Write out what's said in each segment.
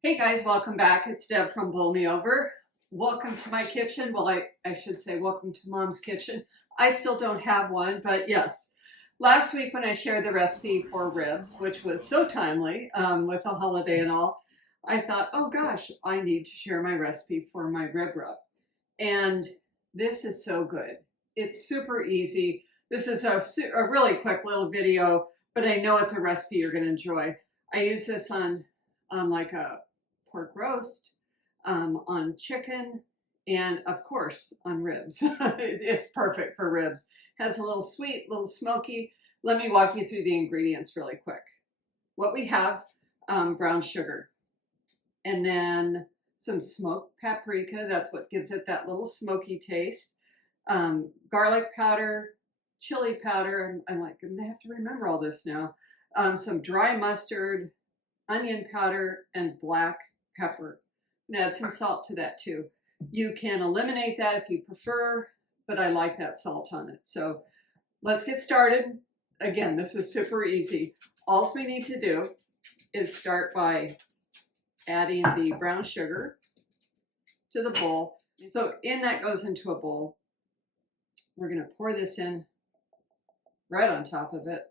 Hey guys, welcome back. It's Deb from Bowl Me Over. Welcome to my kitchen. Well, I should say welcome to Mom's kitchen. I still don't have one, but yes. Last week when I shared the recipe for ribs, which was so timely with the holiday and all, I thought, oh gosh, I need to share my recipe for my rib rub. And this is so good. It's super easy. This is a really quick little video, but I know it's a recipe you're going to enjoy. I use this on like a pork roast, on chicken, and of course on ribs. It's perfect for ribs. Has a little sweet, little smoky. Let me walk you through the ingredients really quick. What we have, brown sugar, and then some smoked paprika. That's what gives it that little smoky taste. Garlic powder, chili powder. I'm gonna have to remember all this now. Some dry mustard, onion powder, and black pepper. And add some salt to that too. You can eliminate that if you prefer, but I like that salt on it. So let's get started. Again, this is super easy. All we need to do is start by adding the brown sugar to the bowl. So in that goes into a bowl. We're going to pour this in right on top of it.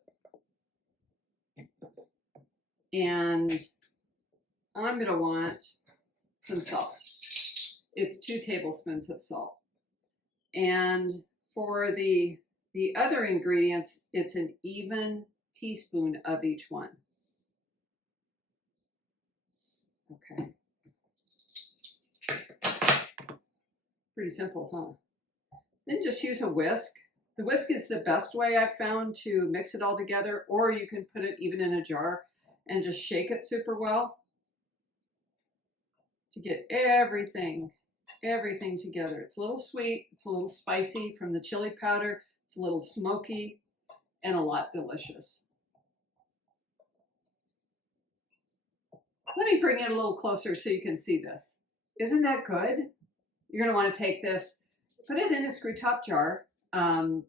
And I'm going to want some salt. It's 2 tablespoons of salt. And for the other ingredients, it's an even teaspoon of each one. Okay. Pretty simple, huh? Then just use a whisk. The whisk is the best way I've found to mix it all together, or you can put it even in a jar and just shake it super well to get everything together. It's a little sweet, it's a little spicy from the chili powder, it's a little smoky, and a lot delicious. Let me bring it a little closer so you can see this. Isn't that good? You're going to want to take this, put it in a screw top jar. You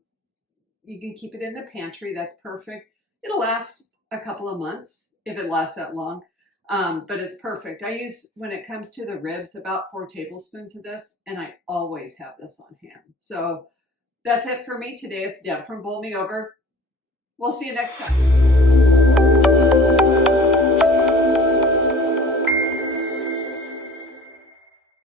can keep it in the pantry. That's perfect. It'll last a couple of months if it lasts that long. But it's perfect. I use, when it comes to the ribs, about 4 tablespoons of this, and I always have this on hand. So that's it for me today. It's Deb from Bowl Me Over. We'll see you next time.